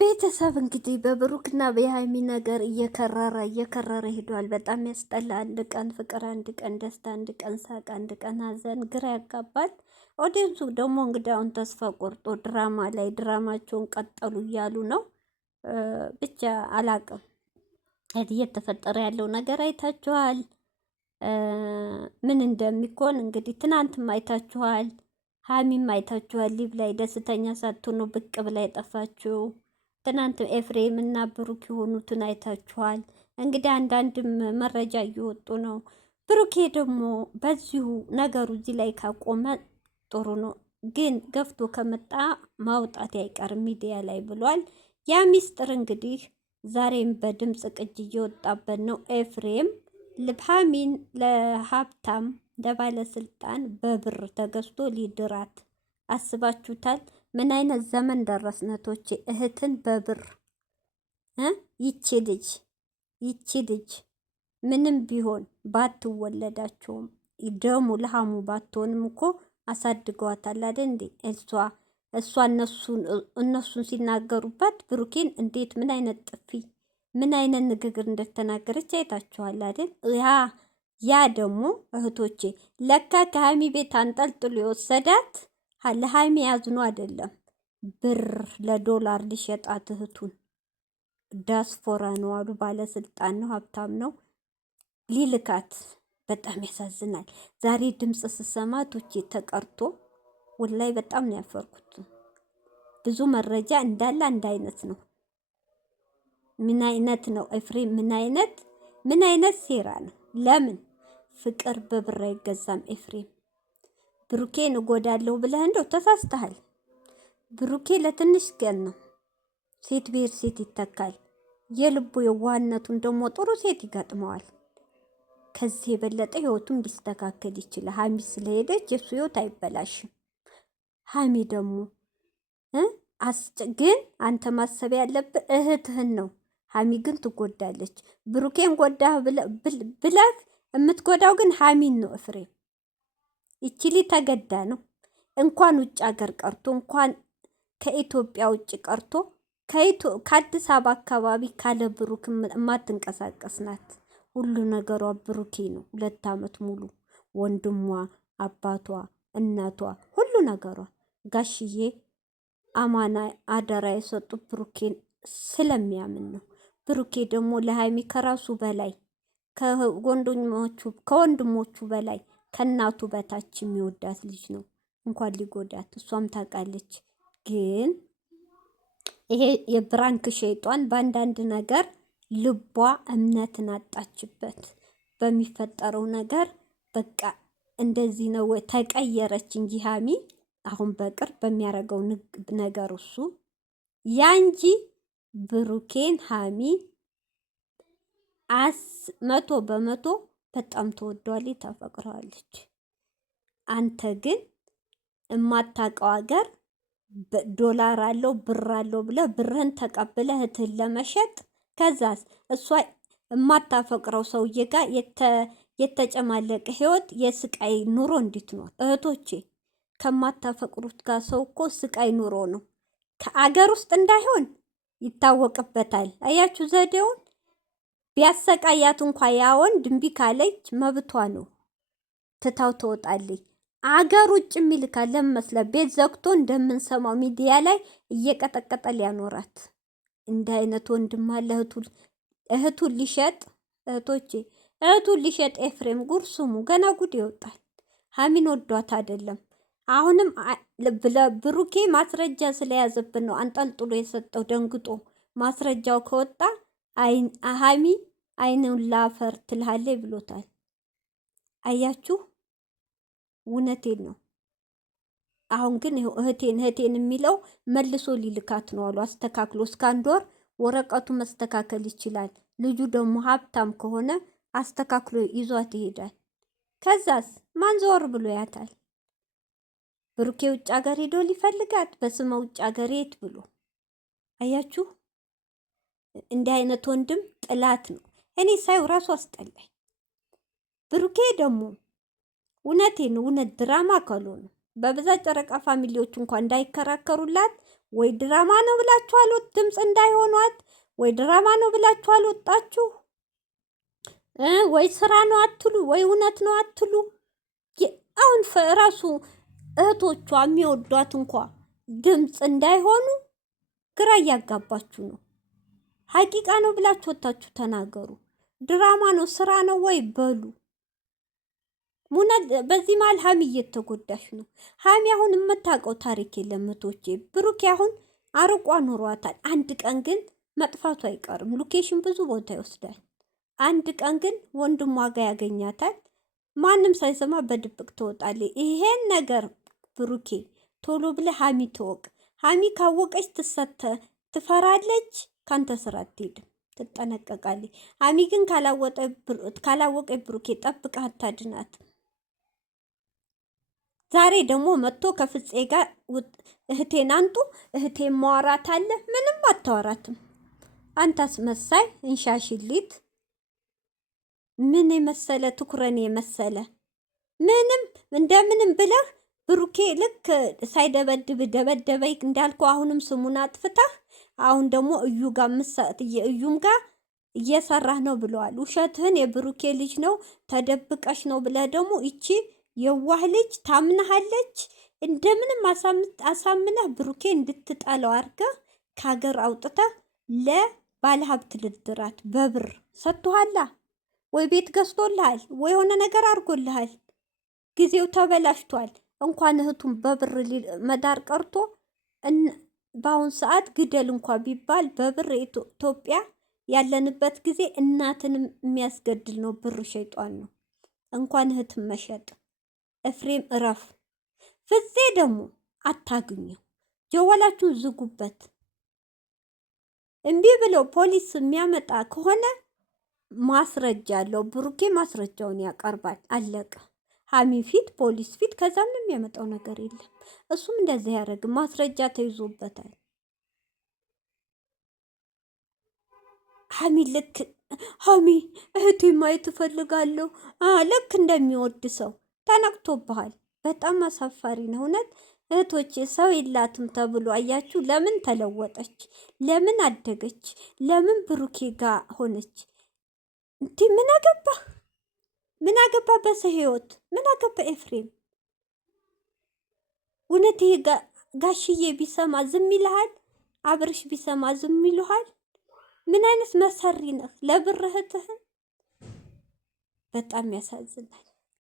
ቤተሰብ እንግዲህ በብሩክና በሃይሚ ነገር እየከረረ ሄዷል። በጣም ያስጠላ። አንድ ቀን ፍቅር፣ አንድ ቀን ደስታ፣ አንድ ቀን ሳቅ፣ አንድ ቀን ሀዘን፣ ግራ ያጋባል። ኦዲየንሱ ደግሞ እንግዲህ አሁን ተስፋ ቆርጦ ድራማ ላይ ድራማቸውን ቀጠሉ እያሉ ነው። ብቻ አላቅም እየተፈጠረ ያለው ነገር አይታችኋል። ምን እንደሚኮን እንግዲህ ትናንትም አይታችኋል። ሃሚም አይታችኋል። ሊቭ ላይ ደስተኛ ሳትሆኑ ብቅ ብላ የጠፋችው ትናንት ኤፍሬም እና ብሩክ የሆኑትን አይታችኋል። እንግዲህ አንዳንድም መረጃ እየወጡ ነው። ብሩኬ ደግሞ በዚሁ ነገሩ እዚህ ላይ ካቆመ ጥሩ ነው፣ ግን ገፍቶ ከመጣ ማውጣት አይቀርም ሚዲያ ላይ ብሏል። ያ ሚስጥር እንግዲህ ዛሬም በድምፅ ቅጅ እየወጣበት ነው። ኤፍሬም ልብሃሚን ለሀብታም ለባለስልጣን በብር ተገዝቶ ሊድራት አስባችሁታል? ምን አይነት ዘመን ደረስነቶች? እህትን በብር ይቺ ልጅ ምንም ቢሆን ባትወለዳቸውም ደሙ ለሃሙ ባትሆንም እኮ አሳድገዋታል አይደል እንዴ? እሷ እነሱን ሲናገሩባት ብሩኬን እንዴት ምን አይነት ጥፊ ምን አይነት ንግግር እንደተናገረች አይታችኋል አይደል? ያ ደግሞ እህቶቼ ለካ ከሃሚ ቤት አንጠልጥሎ የወሰዳት ለሃሚ ያዝኖ አይደለም፣ ብር ለዶላር ሊሸጣት እህቱን ዳስፖራ ነው አሉ። ባለስልጣን ነው፣ ሀብታም ነው ሊልካት። በጣም ያሳዝናል። ዛሬ ድምፅ ስሰማ ቶቼ ተቀርቶ ወላይ በጣም ነው ያፈርኩት። ብዙ መረጃ እንዳለ አንድ አይነት ነው። ምን አይነት ነው ኤፍሬም? ምን አይነት ሴራ ነው? ለምን ፍቅር በብር አይገዛም? ኤፍሬም ብሩኬን እጎዳለሁ ብለህ እንደው ተሳስተሃል። ብሩኬ ለትንሽ ቀን ነው። ሴት ብሄር ሴት ይተካል። የልቡ የዋህነቱን ደግሞ ጥሩ ሴት ይገጥመዋል። ከዚህ የበለጠ ህይወቱን ሊስተካከል ይችላል። ሀሚ ስለሄደች የሱ ህይወት አይበላሽም። ሀሚ ደግሞ ግን አንተ ማሰብ ያለብህ እህትህን ነው። ሀሚ ግን ትጎዳለች። ብሩኬን ጎዳህ ብለህ የምትጎዳው ግን ሀሚን ነው። ኤፍሬም ይችሊ ተገዳ ነው። እንኳን ውጭ ሀገር ቀርቶ እንኳን ከኢትዮጵያ ውጭ ቀርቶ ከአዲስ አበባ አካባቢ ካለ ብሩክ የማትንቀሳቀስ ናት። ሁሉ ነገሯ ብሩኬ ነው። 2 ዓመት ሙሉ ወንድሟ፣ አባቷ፣ እናቷ ሁሉ ነገሯ ጋሽዬ አማና አደራ የሰጡት ብሩኬን ስለሚያምን ነው። ብሩኬ ደግሞ ለሃይሚ ከራሱ በላይ ከወንድሞቹ በላይ ከእናቱ በታች የሚወዳት ልጅ ነው። እንኳን ሊጎዳት እሷም ታውቃለች። ግን ይሄ የብራንክ ሸይጧን በአንዳንድ ነገር ልቧ እምነትን አጣችበት። በሚፈጠረው ነገር በቃ እንደዚህ ነው ተቀየረች እንጂ ሀሚ አሁን በቅርብ በሚያደርገው ነገር እሱ ያ እንጂ ብሩኬን ሀሚ 100% በጣም ተወዷለች፣ ታፈቅረዋለች። አንተ ግን የማታውቀው ሀገር ዶላር አለው ብር አለው ብለህ ብርህን ተቀብለህ እህትህን ለመሸጥ ከዛስ እሷ የማታፈቅረው ሰውዬ ጋር የተጨማለቀ ህይወት የስቃይ ኑሮ እንድትኖር። እህቶቼ ከማታፈቅሩት ጋር ሰው እኮ ስቃይ ኑሮ ነው። ከአገር ውስጥ እንዳይሆን ይታወቅበታል። አያችሁ ዘዴውን። ቢያሰቃያት እንኳ ያ ወንድ እምቢ ካለች መብቷ ነው፣ ትታው ትወጣለች። አገር ውጭ የሚልካል ለመስለ ቤት ዘግቶ እንደምንሰማው ሚዲያ ላይ እየቀጠቀጠ ሊያኖራት። እንደ አይነት ወንድም አለ እህቱን ሊሸጥ። እህቶቼ እህቱን ሊሸጥ ኤፍሬም ጉር ስሙ፣ ገና ጉድ ይወጣል። ሀሚን ወዷት አይደለም። አሁንም ብሩኬ ማስረጃ ስለያዘብን ነው አንጠልጥሎ የሰጠው። ደንግጦ ማስረጃው ከወጣ ሀሚ አይኑን ላፈር ትልሃለች ብሎታል። አያችሁ፣ እውነቴን ነው። አሁን ግን እህቴን የሚለው መልሶ ሊልካት ነው አሉ። አስተካክሎ እስከ 1 ወር ወረቀቱ መስተካከል ይችላል። ልጁ ደግሞ ሀብታም ከሆነ አስተካክሎ ይዟት ይሄዳል። ከዛስ ማን ዞር ብሎ ያታል? ብሩኬ ውጭ ሀገር ሄዶ ሊፈልጋት በስመ ውጭ ሀገር የት ብሎ። አያችሁ፣ እንዲህ አይነት ወንድም ጥላት ነው። እኔ ሳይው ራሱ አስጠላኝ። ብሩኬ ደግሞ እውነቴን እውነት ድራማ ካልሆነ በብዛት ጨረቃ ፋሚሊዎች እንኳን እንዳይከራከሩላት ወይ ድራማ ነው ብላችሁ አልወጥ ድምፅ እንዳይሆኗት፣ ወይ ድራማ ነው ብላችሁ አልወጣችሁ፣ ወይ ስራ ነው አትሉ፣ ወይ እውነት ነው አትሉ። አሁን ራሱ እህቶቿ የሚወዷት እንኳ ድምፅ እንዳይሆኑ ግራ እያጋባችሁ ነው። ሀቂቃ ነው ብላችሁ ወታችሁ ተናገሩ። ድራማ ነው ስራ ነው ወይ በሉ። በዚህ መሀል ሀሚ እየተጎዳሽ ነው። ሀሚ አሁን የምታውቀው ታሪክ የለም እህቶቼ። ብሩኬ አሁን አርቋ ኑሯታል። አንድ ቀን ግን መጥፋቱ አይቀርም። ሎኬሽን ብዙ ቦታ ይወስዳል። አንድ ቀን ግን ወንድሟ ጋር ያገኛታል። ማንም ሳይሰማ በድብቅ ትወጣለች። ይሄን ነገር ብሩኬ ቶሎ ብለህ ሀሚ ትወቅ። ሀሚ ካወቀች ትፈራለች፣ ካንተ ስራ አትሄድም፣ ትጠነቀቃለች። ሀሚ ግን ካላወቀ ብሩኬ ጠብቃ አታድናት። ዛሬ ደግሞ መጥቶ ከፍፄ ጋር እህቴን አንጡ፣ እህቴን ማዋራት አለ። ምንም አታወራትም። አንተ አስመሳይ እንሻሽሊት፣ ምን የመሰለ ትኩረን የመሰለ ምንም እንደምንም ብለህ ብሩኬ ልክ ሳይደበድብ ደበደበይ እንዳልኩ አሁንም ስሙን አጥፍተህ አሁን ደግሞ እዩም ጋር እየሰራህ ነው ብለዋል። ውሸትህን የብሩኬ ልጅ ነው ተደብቀሽ ነው ብለህ ደግሞ ይቺ የዋህ ልጅ ታምናሃለች። እንደምንም አሳምነህ ብሩኬ እንድትጠለው አድርገህ ከሀገር አውጥተህ ለባለሀብት ልድራት በብር ሰጥቶሃላ ወይ ቤት ገዝቶልሃል ወይ የሆነ ነገር አድርጎልሃል። ጊዜው ተበላሽቷል። እንኳን እህቱን በብር መዳር ቀርቶ በአሁን ሰዓት ግደል እንኳ ቢባል በብር ኢትዮጵያ ያለንበት ጊዜ እናትንም የሚያስገድል ነው። ብር ሸይጧን ነው። እንኳን እህትን መሸጥ። ኤፍሬም እረፍ። ፍፄ ደግሞ አታግኘው፣ ጀዋላችሁን ዝጉበት። እምቢ ብለው ፖሊስ የሚያመጣ ከሆነ ማስረጃ አለው። ብሩኬ ማስረጃውን ያቀርባል። አለቀ። ሀሚ ፊት፣ ፖሊስ ፊት፣ ከዛም የሚያመጣው ነገር የለም። እሱም እንደዚህ ያደርግ፣ ማስረጃ ተይዞበታል። ሀሚ እህቴ ማየት እፈልጋለሁ ልክ እንደሚወድ ሰው ተነቅቶብሃል። በጣም አሳፋሪ ነው እውነት። እህቶቼ ሰው የላትም ተብሎ አያችሁ። ለምን ተለወጠች? ለምን አደገች? ለምን ብሩኬ ጋር ሆነች? እንዲህ ምን አገባ? ምን አገባ በሰው ህይወት? ምን አገባ ኤፍሬም? እውነት ይሄ ጋሽዬ ቢሰማ ዝም ይልሃል? አብርሽ ቢሰማ ዝም ይልሃል? ምን አይነት መሰሪ ነህ ለብር እህትህን? በጣም ያሳዝናል።